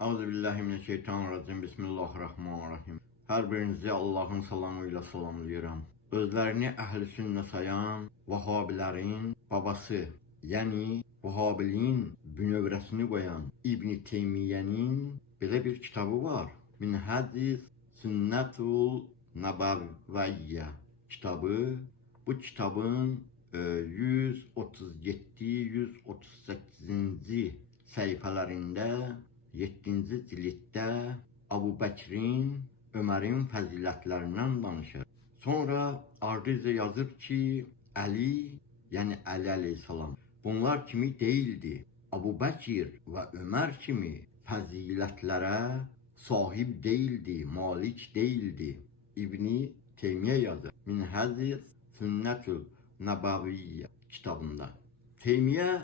Euzubillahimineşşeytanirracim. Bismillahirrahmanirrahim. Hər birinizi Allahın salamı ilə salamlayıram. Özlərini əhl-i sünnə sayan Vahabilərin babası, yəni Vahabiliyin bünövrəsini qoyan İbn Teymiyyənin belə bir kitabı var. Minhədis Sünnətul Nəbəviyyə kitabı. Bu kitabın 137-138-ci səhifələrində 7-ci cilddə Əbu Bəkrin, Ömərin fəzilətlərindən danışır. Sonra ardınca yazır ki, Əli, yəni Əli əleyhissalam, bunlar kimi deyildi. Əbu Bəkir və Ömər kimi fəzilətlərə sahib deyildi, malik deyildi. İbn Teymiyyə yazır. Minhədis Sünnətul Nəbəviyyə kitabında. Teymiyyə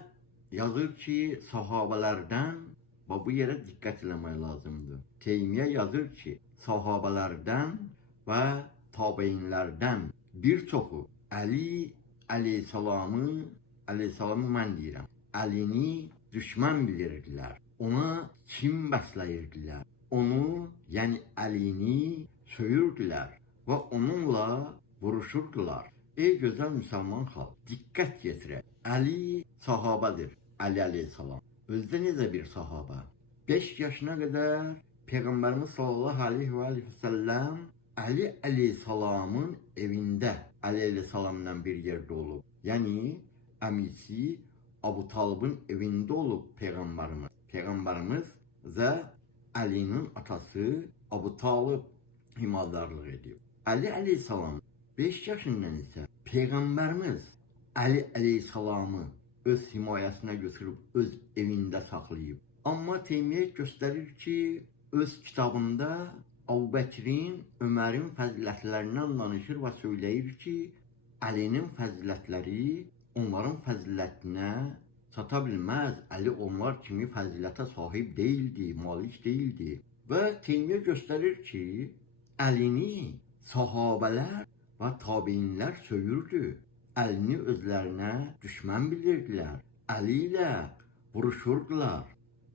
yazır ki, sahabələrdən və bu yerə diqqət eləmək lazımdır. Teymiyyə yazır ki, sahabələrdən və tabeinlərdən bir çoxu Əli əleyhissalamı mən deyirəm, Əlini düşmən bilirdilər. Ona kim bəsləyirdilər? Onu, yəni Əlini söyürdülər və onunla vuruşurdular. Ey gözəl müsəlman xalq, diqqət yetirək. Əli sahabədir, Əli əleyhissalam. Özdə necə bir sahabə? 5 yaşına qədər Peyğəmbərimiz sallallahu aleyhi və səlləm Əli əleyhissalamın evində Əli əleyhissalamla bir yerdə olub. Yəni, əmisi Əbu Talibin evində olub Peyğəmbərimiz. Peyğəmbərimiz və Əlinin atası Əbu Talib himayədarlıq edib. Əli əleyhissalam 5 yaşından isə Peyğəmbərimiz Əli əleyhissalamı öz himayəsinə götürüb, öz evində saxlayıb. Amma Teymiyyə göstərir ki, öz kitabında Əbu Bəkrin, Ömərin fəzilətlərindən danışır və söyləyir ki, Əlinin fəzilətləri onların fəzilətinə çata bilməz. Əli onlar kimi fəzilətə sahib deyildi, malik deyildi. Və Teymiyyə göstərir ki, Əlini sahabələr və tabeinlər söyürdü. Əlini özlərinə düşmən bilirdilər. Əli ilə vuruşurdular.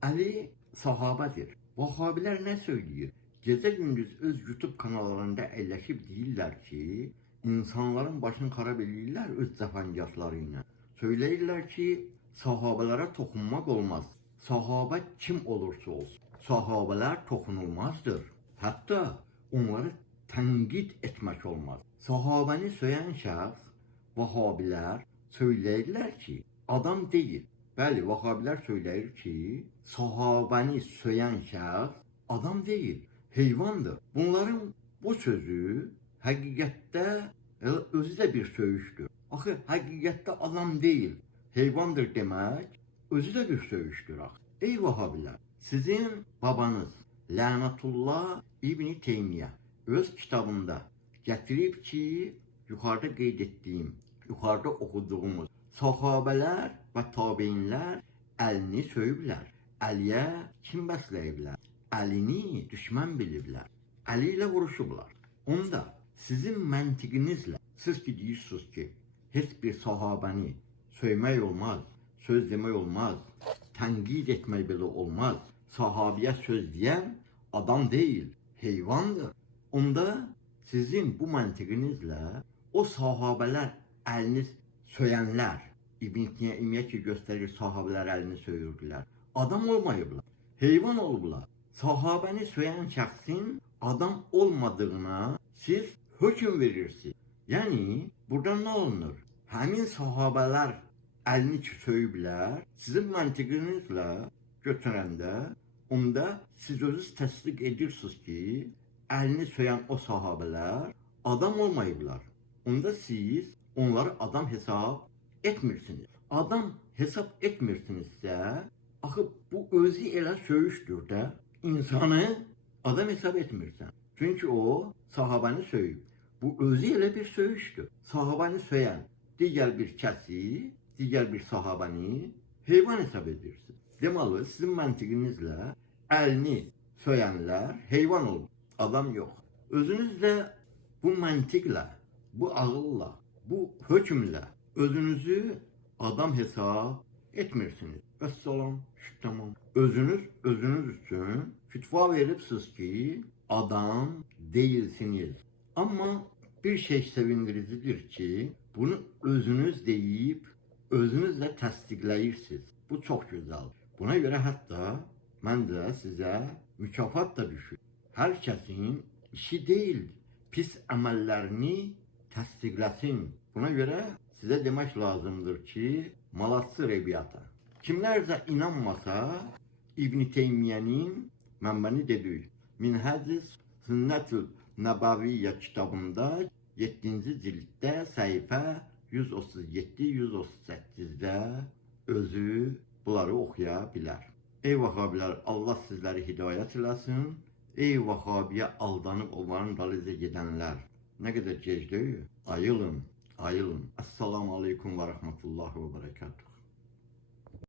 Əli sahabədir. Vahabilər nə söyləyir? Gecə-gündüz öz YouTube kanallarında əyləşib deyirlər ki, insanların başını xarab edirlər öz cəfəngahları ilə. Söyləyirlər ki, sahabələrə toxunmaq olmaz. Sahabə kim olursa olsun. Sahabələr toxunulmazdır. Hətta onları tənqid etmək olmaz. Sahabəni söyən şəxs Vahabilər söyləyirlər ki, adam deyil. Bəli, Vahabilər söyləyir ki, sahabəni söyən şəxs adam deyil, heyvandır. Bunların bu sözü həqiqətdə özü də bir söyüşdür. Axı, həqiqətdə adam deyil, heyvandır demək özü də bir söyüşdür. Ey Vahabilər, sizin babanız Lənətullah İbn Teymiyyə öz kitabında gətirib ki, yuxarıda qeyd etdiyim, yuxarıda oxuduğumuz sahabələr və tabeinlər Əlini söyüblər. Əliyə kim bəsləyiblər? Əlini düşmən biliblər. Əli ilə vuruşublar. Onda sizin məntiqinizlə, siz ki deyirsiniz ki, heç bir sahabəni söymək olmaz, söz demək olmaz, tənqid etmək belə olmaz. Sahabiyə söz deyən adam deyil, heyvandır. Onda sizin bu məntiqinizlə o sahabələr əlini söyənlər, İbn Teymiyyə ki göstərir sahabələr əlini söyürdülər. Adam olmayıblar, heyvan olublar. Sahabəni söyən şəxsin adam olmadığına siz hökm verirsiniz. Yəni, burada nə olunur? Həmin sahabələr əlini söyüblər, sizin məntiqinizlə götürəndə, onda siz özünüz təsdiq edirsiniz ki, əlini söyən o sahabələr adam olmayıblar. Onda siz onları adam hesab etmirsiniz. Adam hesab etmirsinizsə, axı bu özü elə söyüşdür də, insanı adam hesab etmirsən. Çünki o sahabəni söyüb. Bu özü elə bir söyüşdür. Sahabəni söyən digər bir kəsi, digər bir sahabəni heyvan hesab edirsiniz. Deməli, sizin məntiqinizlə əlini söyənlər heyvan olur, adam yox. Özünüz də bu məntiqlə, bu ağılla, bu hökmlə özünüzü adam hesab etmirsiniz. Vəssalam, tamam. Özünüz üçün fitva veribsiniz ki, adam değilsiniz. Ama bir şey sevindiricidir ki, bunu özünüz deyip, özünüz də təsdiqləyirsiniz. Bu çok güzel. Buna göre hatta mən də sizə mükafat da düşür. Hər kəsin işi deyil, pis əməllərini təsdiqləsin. Buna göre size demek lazımdır ki, malatsı rəbiyyata. Kimlərsə inanmasa, İbn Teymiyye'nin mənbəni dedik. Minhəc-i Sünnətül Nəbəviyyə kitabında 7-ci cilddə səhifə 137-138-də özü bunları oxuya bilər. Ey Vahabilər, Allah sizləri hidayət eləsin. Ey Vahabiyə aldanıb onların dalınca gedənlər. Nə qədər gec deyil, ayılın. Assalamu aleykum və rəhmətullahi və bərəkatuhu.